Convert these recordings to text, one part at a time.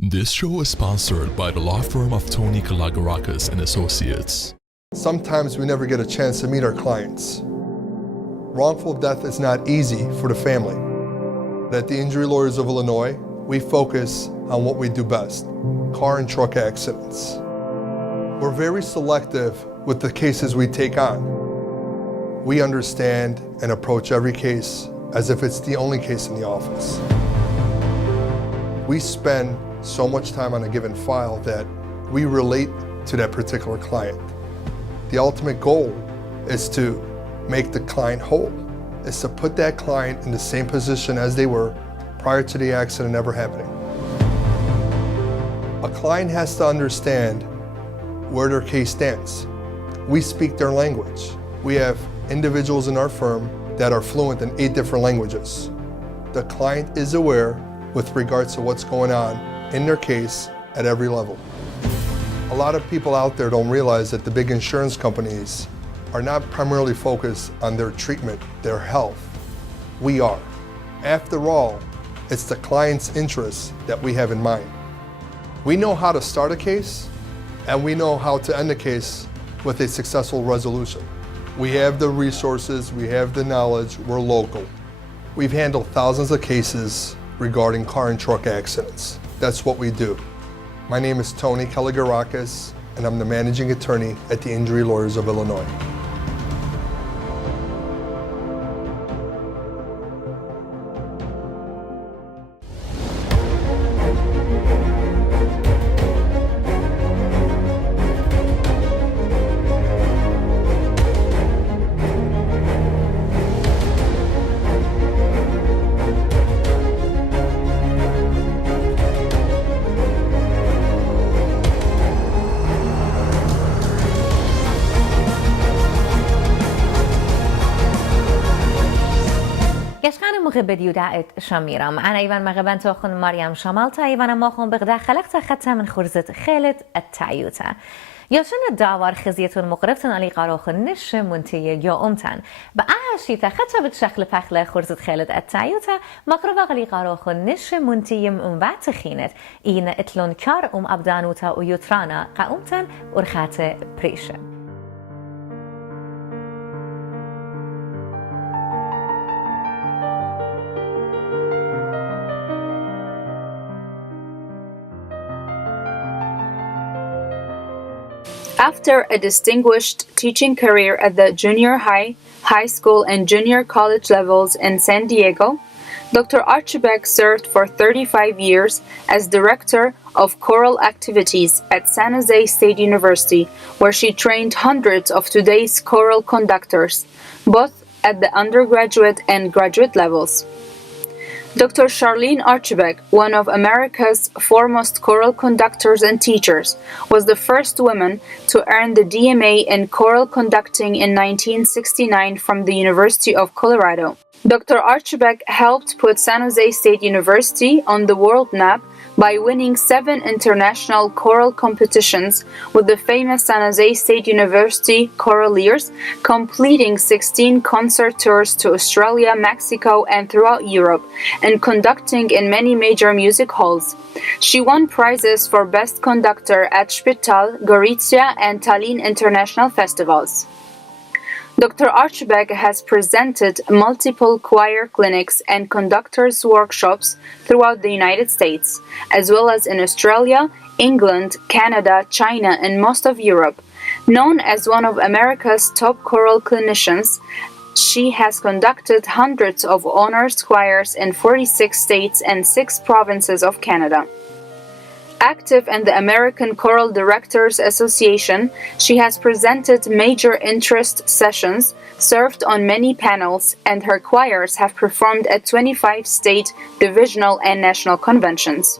This show is sponsored by the law firm of Tony Kalagarakis and Associates. Sometimes we never get a chance to meet our clients. Wrongful death is not easy for the family. At the Injury Lawyers of Illinois, we focus on what we do best, car and truck accidents. We're very selective with the cases we take on. We understand and approach every case as if it's the only case in the office. We spend so much time on a given file that we relate to that particular client. The ultimate goal is to make the client whole, is to put that client in the same position as they were prior to the accident ever happening. A client has to understand where their case stands. We speak their language. We have individuals in our firm that are fluent in 8 different languages. The client is aware with regards to what's going on in their case at every level. A lot of people out there don't realize that the big insurance companies are not primarily focused on their treatment, their health. We are. After all, it's the client's interests that we have in mind. We know how to start a case, and we know how to end a case with a successful resolution. We have the resources, we have the knowledge, we're local. We've handled thousands of cases regarding car and truck accidents. That's what we do. My name is Tony Kalagarakis, and I'm the managing attorney at the Injury Lawyers of Illinois. بديوداء شميرم أنا إيوان مغبان توخن مريم شمالتا إيوان ماخون بغدا خلقت خطة من خرزة خالد التعيوتا ياشن الدعوار خزيتون مقرفتن علي قاروخ نش منتية يا أمتن بأعشيتا خطة بتشخل فخلة خرزة خالد التعيوتا مقربة علي قاروخ نش منتية مبعت خينت إين إتلون كار أبدانوتا ويوترانا قاومتن ورخات بريشة. After a distinguished teaching career at the junior high, high school, and junior college levels in San Diego, Dr. Archibeque served for 35 years as director of choral activities at San Jose State University, where she trained hundreds of today's choral conductors, both at the undergraduate and graduate levels. Dr. Charlene Archibeque, one of America's foremost choral conductors and teachers, was the first woman to earn the DMA in choral conducting in 1969 from the University of Colorado. Dr. Archibeque helped put San Jose State University on the world map by winning 7 international choral competitions with the famous San Jose State University choraleers, completing 16 concert tours to Australia, Mexico, and throughout Europe, and conducting in many major music halls. She won prizes for Best Conductor at Spital, Gorizia, and Tallinn international festivals. Dr. Archibeque has presented multiple choir clinics and conductors' workshops throughout the United States, as well as in Australia, England, Canada, China, and most of Europe. Known as one of America's top choral clinicians, she has conducted hundreds of honors choirs in 46 states and 6 provinces of Canada. Active in the American Choral Directors Association, she has presented major interest sessions, served on many panels, and her choirs have performed at 25 state, divisional, and national conventions.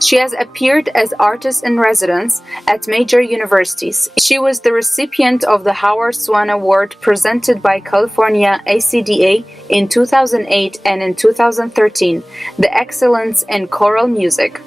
She has appeared as artist in residence at major universities. She was the recipient of the Howard Swan Award presented by California ACDA in 2008 and in 2013, the Excellence in Choral Music,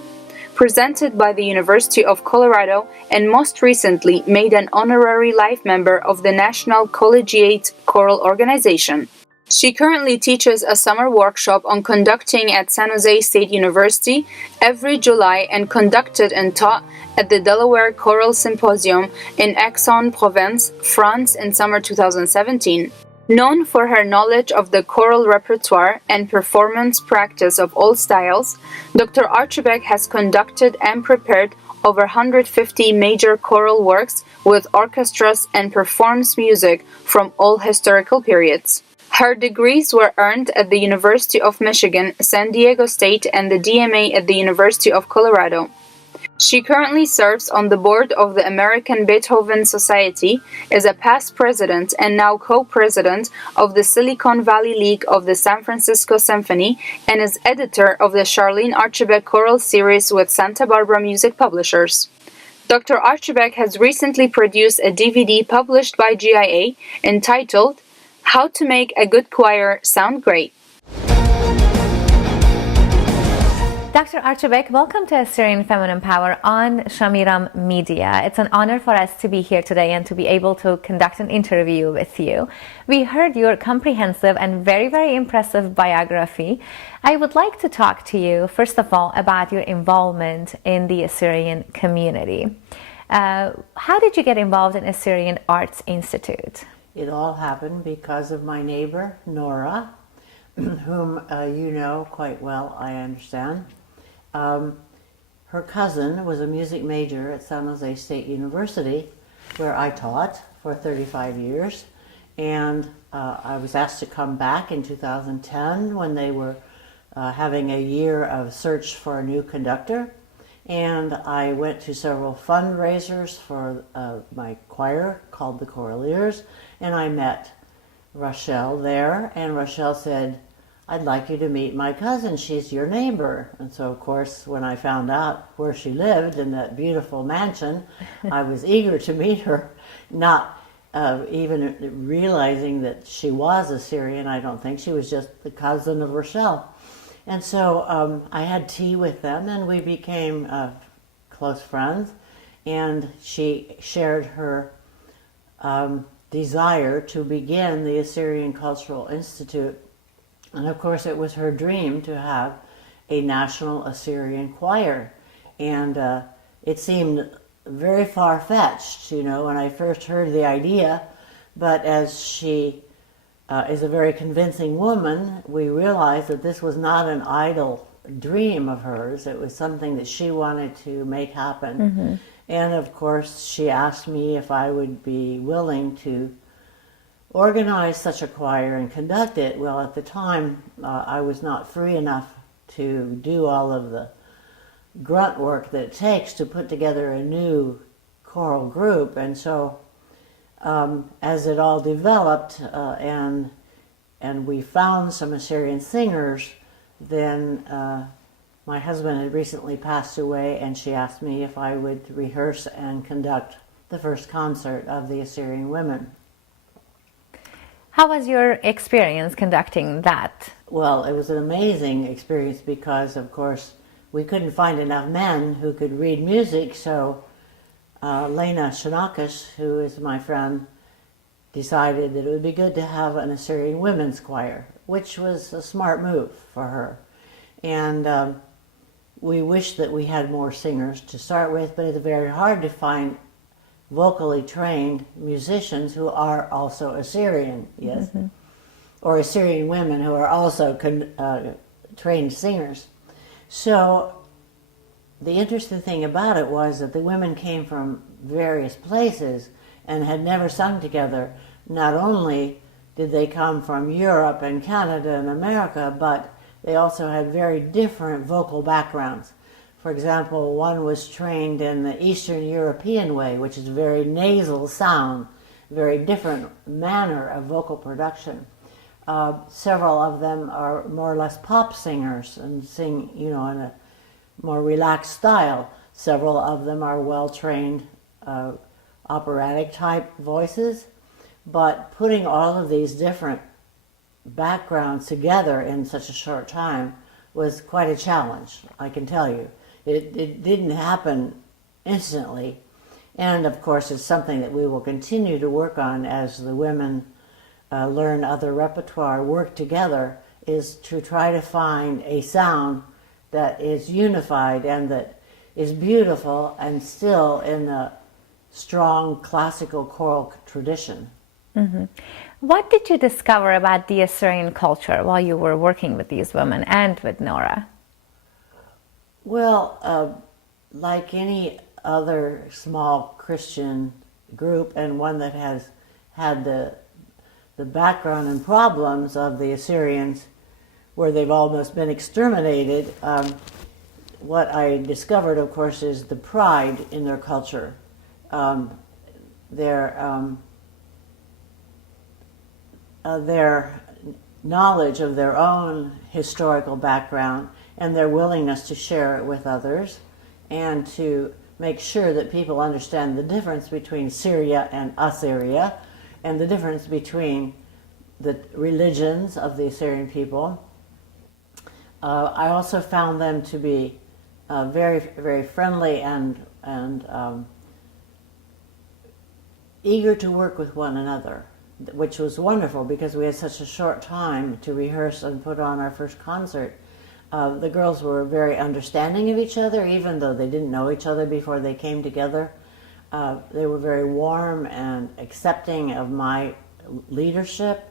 presented by the University of Colorado, and most recently made an honorary life member of the National Collegiate Choral Organization. She currently teaches a summer workshop on conducting at San Jose State University every July and conducted and taught at the Delaware Choral Symposium in Aix-en-Provence, France in summer 2017. Known for her knowledge of the choral repertoire and performance practice of all styles, Dr. Archibeque has conducted and prepared over 150 major choral works with orchestras and performs music from all historical periods. Her degrees were earned at the University of Michigan, San Diego State, and the DMA at the University of Colorado. She currently serves on the board of the American Beethoven Society, is a past president and now co-president of the Silicon Valley League of the San Francisco Symphony, and is editor of the Charlene Archibeque Choral Series with Santa Barbara Music Publishers. Dr. Archibeque has recently produced a DVD published by GIA entitled How to Make a Good Choir Sound Great. Dr. Archibeque, welcome to Assyrian Feminine Power on Shamiram Media. It's an honor for us to be here today and to be able to conduct an interview with you. We heard your comprehensive and very, very impressive biography. I would like to talk to you, first of all, about your involvement in the Assyrian community. How did you get involved in Assyrian Arts Institute? It all happened because of my neighbor, Nora, whom you know quite well, I understand. Her cousin was a music major at San Jose State University, where I taught for 35 years. And I was asked to come back in 2010 when they were having a year of search for a new conductor. And I went to several fundraisers for my choir called the Choraliers, and I met Rochelle there, and Rochelle said, I'd like you to meet my cousin, she's your neighbor. And so of course when I found out where she lived in that beautiful mansion, I was eager to meet her, not even realizing that she was Assyrian. I don't think she was just the cousin of Rochelle. And so I had tea with them and we became close friends, and she shared her desire to begin the Assyrian Cultural Institute. And of course it was her dream to have a national Assyrian choir. And it seemed very far-fetched, you know, when I first heard the idea. But as she is a very convincing woman, we realized that this was not an idle dream of hers. It was something that she wanted to make happen. Mm-hmm. And of course she asked me if I would be willing to organize such a choir and conduct it. Well, at the time, I was not free enough to do all of the grunt work that it takes to put together a new choral group. And so as it all developed and we found some Assyrian singers, then my husband had recently passed away, and she asked me if I would rehearse and conduct the first concert of the Assyrian women. How was your experience conducting that? Well, it was an amazing experience because, of course, we couldn't find enough men who could read music, so Lena Shanakis, who is my friend, decided that it would be good to have an Assyrian women's choir, which was a smart move for her. And we wished that we had more singers to start with, but it's very hard to find vocally trained musicians who are also Assyrian, yes, mm-hmm. or Assyrian women who are also trained singers. So the interesting thing about it was that the women came from various places and had never sung together. Not only did they come from Europe and Canada and America, but they also had very different vocal backgrounds. For example, one was trained in the Eastern European way, which is a very nasal sound, very different manner of vocal production. Several of them are more or less pop singers and sing, you know, in a more relaxed style. Several of them are well-trained operatic type voices, but putting all of these different backgrounds together in such a short time was quite a challenge, I can tell you. It didn't happen instantly, and of course it's something that we will continue to work on as the women learn other repertoire, work together, is to try to find a sound that is unified and that is beautiful and still in a strong classical choral tradition. Mm-hmm. What did you discover about the Assyrian culture while you were working with these women and with Nora? Well, like any other small Christian group, and one that has had the background and problems of the Assyrians, where they've almost been exterminated, what I discovered, of course, is the pride in their culture. Their knowledge of their own historical background and their willingness to share it with others, and to make sure that people understand the difference between Syria and Assyria, and the difference between the religions of the Assyrian people. I also found them to be very, very friendly and eager to work with one another, which was wonderful because we had such a short time to rehearse and put on our first concert. The girls were very understanding of each other, even though they didn't know each other before they came together. They were very warm and accepting of my leadership,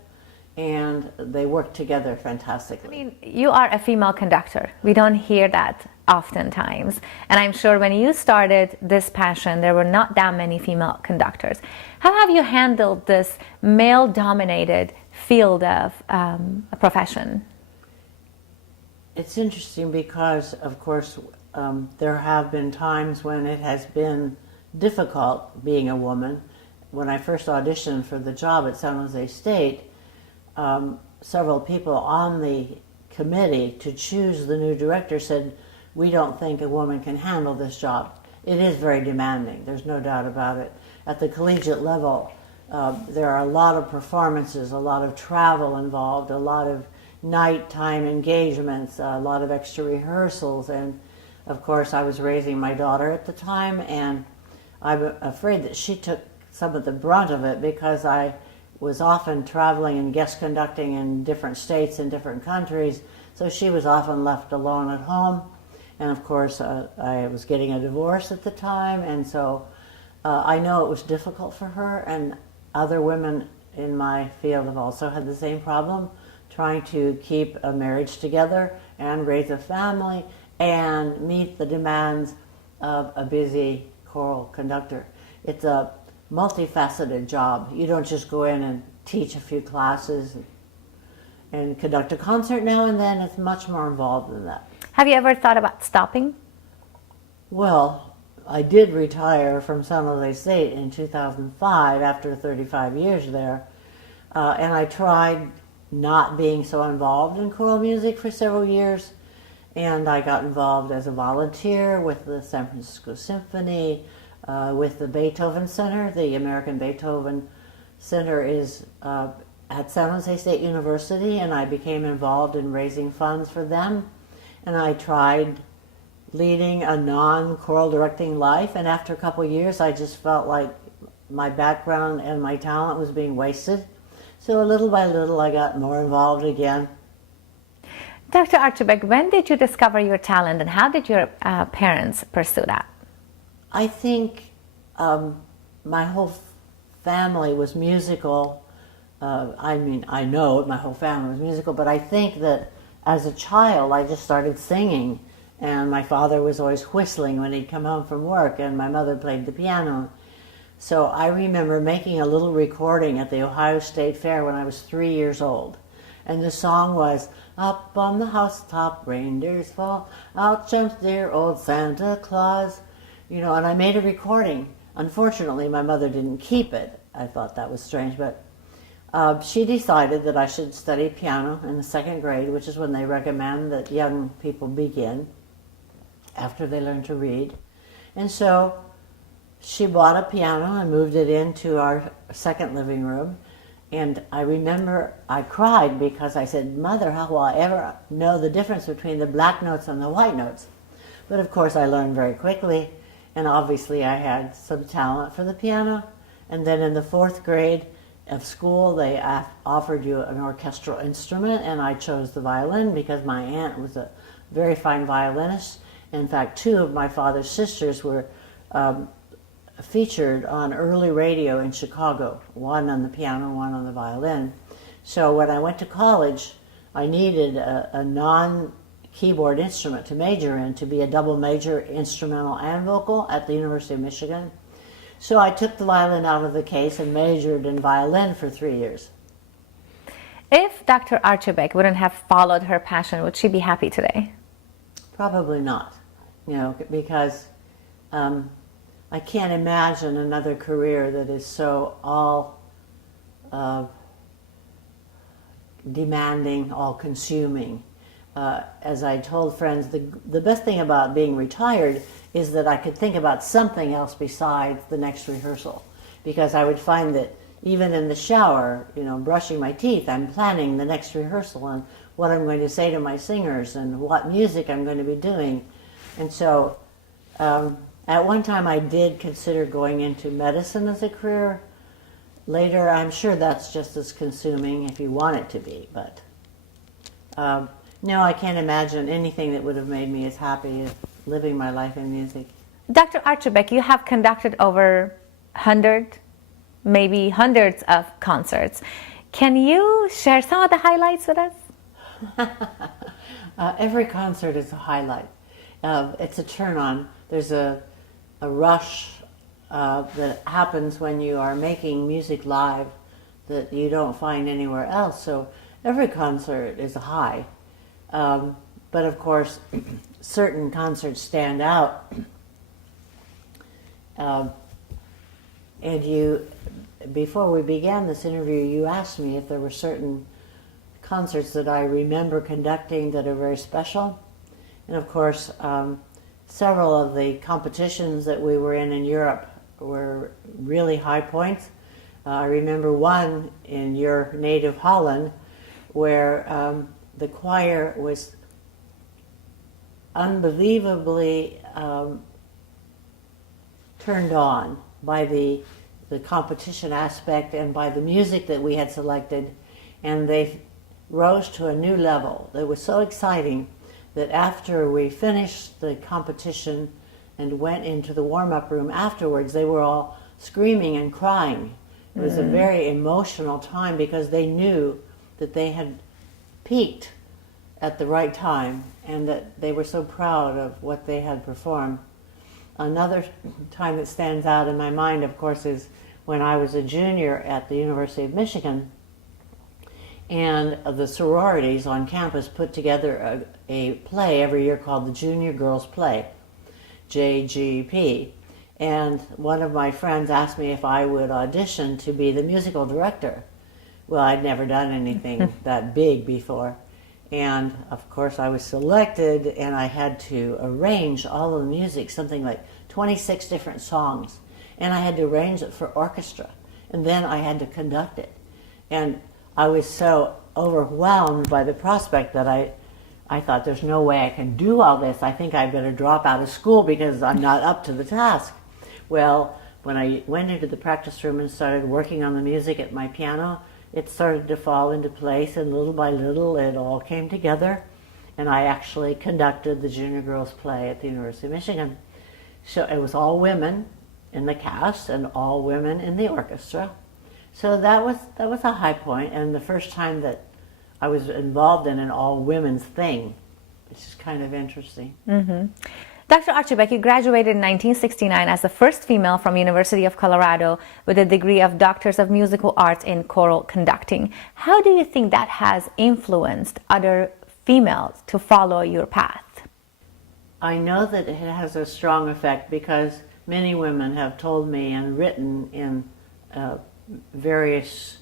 and they worked together fantastically. I mean, you are a female conductor. We don't hear that oftentimes. And I'm sure when you started this passion, there were not that many female conductors. How have you handled this male-dominated field of a profession? It's interesting because, of course, there have been times when it has been difficult being a woman. When I first auditioned for the job at San Jose State, several people on the committee to choose the new director said, "We don't think a woman can handle this job." It is very demanding, there's no doubt about it. At the collegiate level, there are a lot of performances, a lot of travel involved, a lot of nighttime engagements, a lot of extra rehearsals, and of course I was raising my daughter at the time, and I'm afraid that she took some of the brunt of it because I was often traveling and guest conducting in different states and different countries, so she was often left alone at home. And of course I was getting a divorce at the time, and so I know it was difficult for her, and other women in my field have also had the same problem, trying to keep a marriage together and raise a family and meet the demands of a busy choral conductor. It's a multifaceted job. You don't just go in and teach a few classes and conduct a concert now and then. It's much more involved than that. Have you ever thought about stopping? Well, I did retire from San Jose State in 2005 after 35 years there, and I tried not being so involved in choral music for several years, and I got involved as a volunteer with the San Francisco Symphony, with the Beethoven Center. The American Beethoven Center is at San Jose State University, and I became involved in raising funds for them, and I tried leading a non-choral directing life, and after a couple of years I just felt like my background and my talent was being wasted. So little by little I got more involved again. Dr. Archibeque, when did you discover your talent, and how did your parents pursue that? I think my whole family was musical. I mean, I know my whole family was musical, but I think that as a child I just started singing, and my father was always whistling when he'd come home from work, and my mother played the piano. So I remember making a little recording at the Ohio State Fair when I was 3 years old. And the song was, "Up on the housetop, reindeers fall, out jumps dear old Santa Claus." You know, and I made a recording. Unfortunately, my mother didn't keep it. I thought that was strange, but she decided that I should study piano in the second grade, which is when they recommend that young people begin after they learn to read. And so she bought a piano and moved it into our second living room. And I remember I cried because I said, "Mother, how will I ever know the difference between the black notes and the white notes?" But of course I learned very quickly, and obviously I had some talent for the piano. And then in the fourth grade, of school, they offered you an orchestral instrument, and I chose the violin because my aunt was a very fine violinist. In fact, two of my father's sisters were featured on early radio in Chicago, one on the piano, one on the violin. So when I went to college, I needed a non-keyboard instrument to major in, to be a double major, instrumental and vocal, at the University of Michigan. So I took the violin out of the case and majored in violin for 3 years. If Dr. Archibeque wouldn't have followed her passion, would she be happy today? Probably not, because I can't imagine another career that is so all demanding, all consuming. As I told friends, the best thing about being retired is that I could think about something else besides the next rehearsal, because I would find that even in the shower, brushing my teeth, I'm planning the next rehearsal and what I'm going to say to my singers and what music I'm going to be doing. And so at one time I did consider going into medicine as a career. Later, I'm sure that's just as consuming if you want it to be, but no, I can't imagine anything that would have made me as happy as living my life in music. Dr. Archibeque, you have conducted over 100, maybe hundreds of concerts. Can you share some of the highlights with us? Every concert is a highlight. It's a turn-on. There's a rush that happens when you are making music live that you don't find anywhere else. So every concert is a high. But of course, certain concerts stand out. And before we began this interview, you asked me if there were certain concerts that I remember conducting that are very special. And of course, several of the competitions that we were in Europe were really high points. I remember one in your native Holland where the choir was unbelievably turned on by the competition aspect and by the music that we had selected, and they rose to a new level. It was so exciting that after we finished the competition and went into the warm-up room afterwards, they were all screaming and crying. It was a very emotional time because they knew that they had peaked at the right time and that they were so proud of what they had performed. Another time that stands out in my mind, of course, is when I was a junior at the University of Michigan, and the sororities on campus put together a play every year called the Junior Girls Play, JGP. And one of my friends asked me if I would audition to be the musical director. Well, I'd never done anything that big before. And of course I was selected, and I had to arrange all of the music, something like 26 different songs. And I had to arrange it for orchestra. And then I had to conduct it. And I was so overwhelmed by the prospect that I thought, there's no way I can do all this. I think I better drop out of school because I'm not up to the task. Well, when I went into the practice room and started working on the music at my piano, it started to fall into place, and little by little it all came together, and I actually conducted the Junior Girls Play at the University of Michigan. So it was all women in the cast and all women in the orchestra. So that was a high point, and the first time that I was involved in an all-women's thing, which is kind of interesting. Mm-hmm. Dr. Archibeque graduated in 1969 as the first female from University of Colorado with a degree of Doctors of Musical Arts in Choral Conducting. How do you think that has influenced other females to follow your path? I know that it has a strong effect because many women have told me and written in various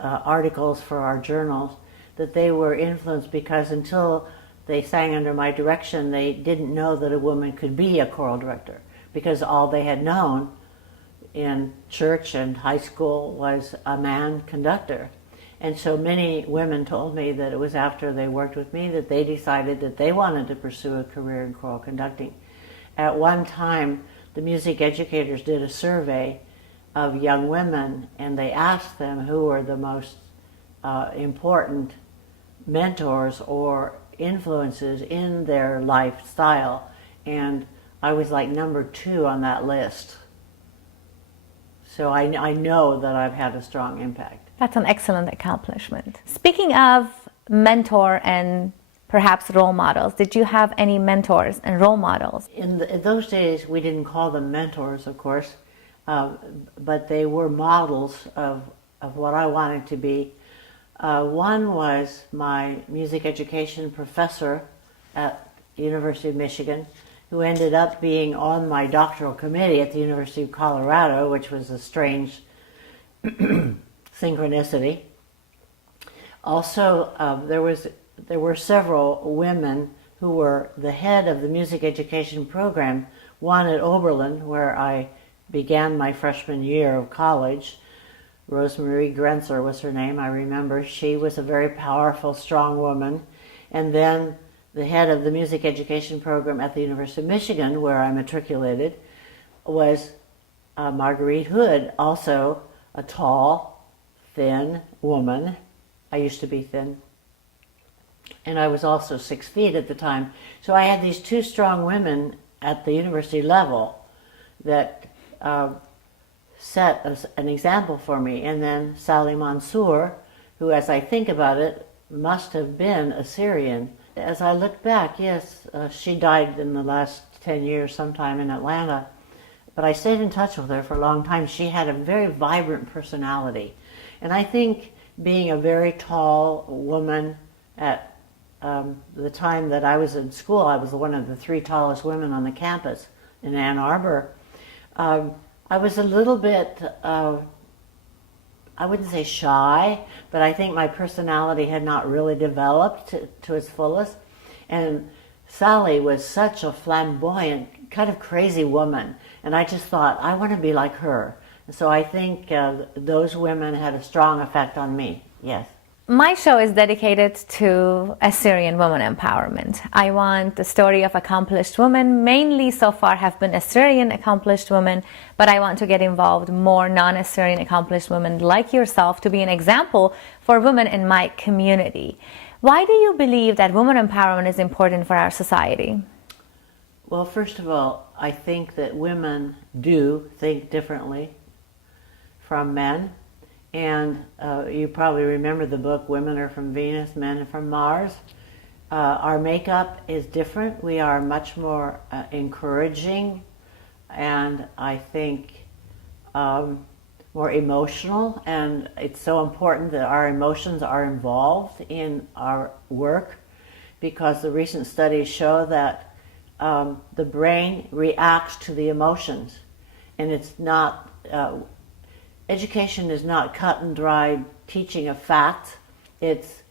articles for our journals that they were influenced because until they sang under my direction, they didn't know that a woman could be a choral director, because all they had known in church and high school was a man conductor. And so many women told me that it was after they worked with me that they decided that they wanted to pursue a career in choral conducting. At one time, the music educators did a survey of young women, and they asked them who were the most important mentors or influences in their lifestyle, and I was like number 2 on that list. So I know that I've had a strong impact. That's an excellent accomplishment. Speaking of mentor and perhaps role models, did you have any mentors and role models? In those days, we didn't call them mentors, of course, but they were models of what I wanted to be. One was my music education professor at the University of Michigan, who ended up being on my doctoral committee at the University of Colorado, which was a strange synchronicity. Also, there were several women who were the head of the music education program, one at Oberlin, where I began my freshman year of college. Rosemarie Grenzer was her name, I remember. She was a very powerful, strong woman. And then the head of the music education program at the University of Michigan, where I matriculated, was Marguerite Hood, also a tall, thin woman. I used to be thin. And I was also 6 feet at the time. So I had these 2 strong women at the university level that set an example for me. And then Sally Mansour, who, as I think about it, must have been Assyrian. As I look back, yes, she died in the last 10 years sometime in Atlanta, but I stayed in touch with her for a long time. She had a very vibrant personality. And I think being a very tall woman at the time that I was in school, I was one of the 3 tallest women on the campus in Ann Arbor. I was a little bit, I wouldn't say shy, but I think my personality had not really developed to its fullest. And Sally was such a flamboyant, kind of crazy woman. And I just thought, I want to be like her. So I think those women had a strong effect on me, yes. My show is dedicated to Assyrian women empowerment. I want the story of accomplished women, mainly so far have been Assyrian accomplished women, but I want to get involved more non-Assyrian accomplished women like yourself to be an example for women in my community. Why do you believe that women empowerment is important for our society? Well, first of all, I think that women do think differently from men. And you probably remember the book, Women Are From Venus, Men Are From Mars. Our makeup is different. We are much more encouraging and I think more emotional. And it's so important that our emotions are involved in our work, because the recent studies show that the brain reacts to the emotions. And it's not... Education is not cut and dried teaching a fact. It's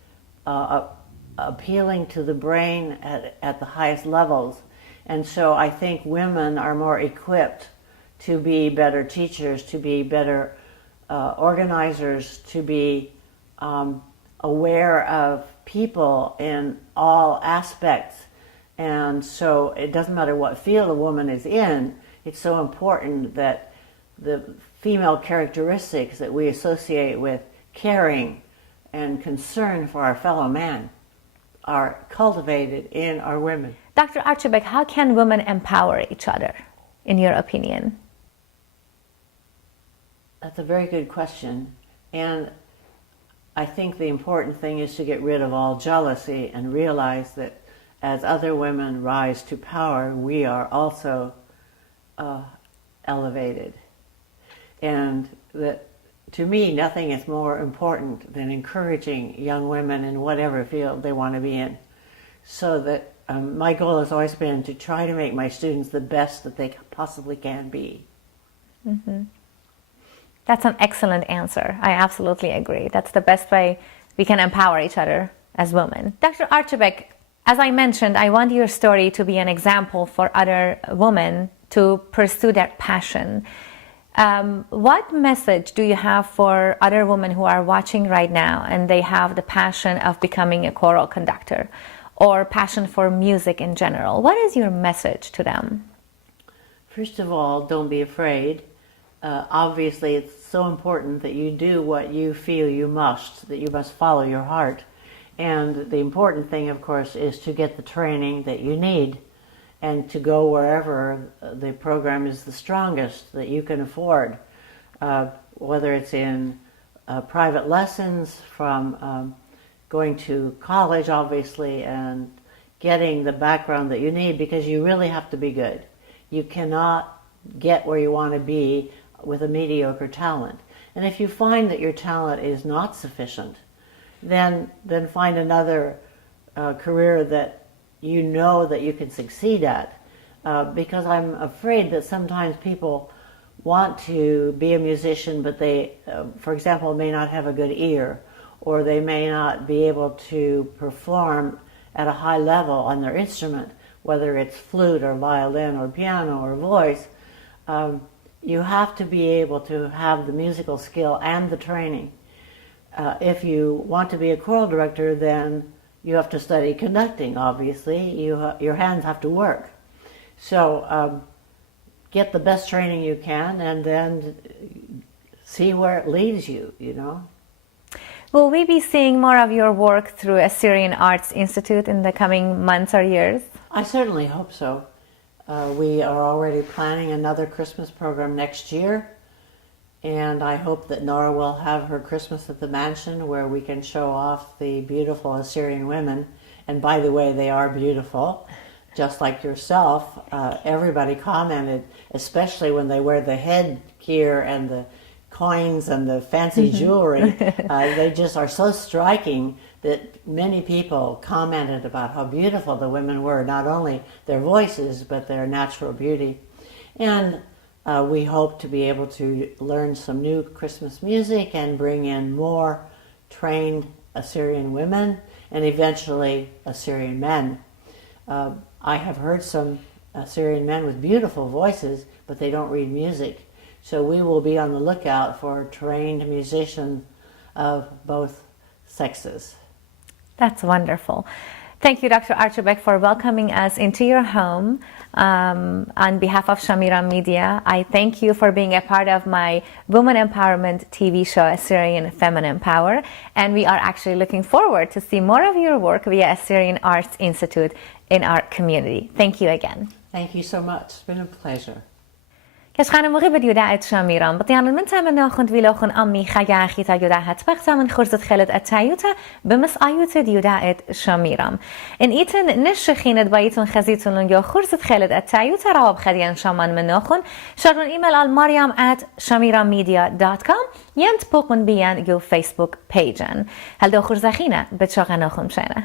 appealing to the brain at the highest levels. And so I think women are more equipped to be better teachers, to be better organizers, to be aware of people in all aspects. And so it doesn't matter what field a woman is in, it's so important that the female characteristics that we associate with caring and concern for our fellow man are cultivated in our women. Dr. Archibeque, how can women empower each other, in your opinion? That's a very good question. And I think the important thing is to get rid of all jealousy and realize that as other women rise to power, we are also elevated. And that, to me, nothing is more important than encouraging young women in whatever field they want to be in. So that my goal has always been to try to make my students the best that they possibly can be. Mm-hmm. That's an excellent answer. I absolutely agree. That's the best way we can empower each other as women. Dr. Archibeque, as I mentioned, I want your story to be an example for other women to pursue their passion. What message do you have for other women who are watching right now and they have the passion of becoming a choral conductor or passion for music in general? What is your message to them? First of all, don't be afraid. obviously it's so important that you do what you feel you must, that you must follow your heart. And the important thing, of course, is to get the training that you need and to go wherever the program is the strongest that you can afford, whether it's in private lessons, from going to college, obviously, and getting the background that you need, because you really have to be good. You cannot get where you want to be with a mediocre talent. And if you find that your talent is not sufficient, then find another career that you know that you can succeed at. Because I'm afraid that sometimes people want to be a musician, but they, for example, may not have a good ear, or they may not be able to perform at a high level on their instrument, whether it's flute or violin or piano or voice. You have to be able to have the musical skill and the training. If you want to be a choral director, then you have to study conducting, obviously. Your hands have to work. So get the best training you can and then see where it leads you, you know. Will we be seeing more of your work through Assyrian Arts Institute in the coming months or years? I certainly hope so. We are already planning another Christmas program next year, and I hope that Nora will have her Christmas at the Mansion, where we can show off the beautiful Assyrian women. And by the way, they are beautiful, just like yourself. Everybody commented, especially when they wear the headgear and the coins and the fancy jewelry. They just are so striking that many people commented about how beautiful the women were, not only their voices, but their natural beauty. And we hope to be able to learn some new Christmas music and bring in more trained Assyrian women and eventually Assyrian men. I have heard some Assyrian men with beautiful voices, but they don't read music. So we will be on the lookout for trained musicians of both sexes. That's wonderful. Thank you, Dr. Archibeque, for welcoming us into your home. On behalf of Shamiram Media, I thank you for being a part of my Women Empowerment TV show, Assyrian Feminine Power. And we are actually looking forward to see more of your work via Assyrian Arts Institute in our community. Thank you again. Thank you so much. It's been a pleasure. كشخانة مغيبة يوداعت شاميران بطيان المنتا من خند ويلوخن أمي خجاخي تا يوداعت بغتا من خرزة خالد التايوتا بمس آيوتا يوداعت شاميران إن إيتن نشخينت بايتن خزيتن لنجو خرزة خالد التايوتا رواب خديان شامان من نوخن شارون إيميل على maryam@shamirammedia.com ينت بوقن بيان جو فيسبوك بيجن هل دو خرزة خينة بتشاغ نوخن شانا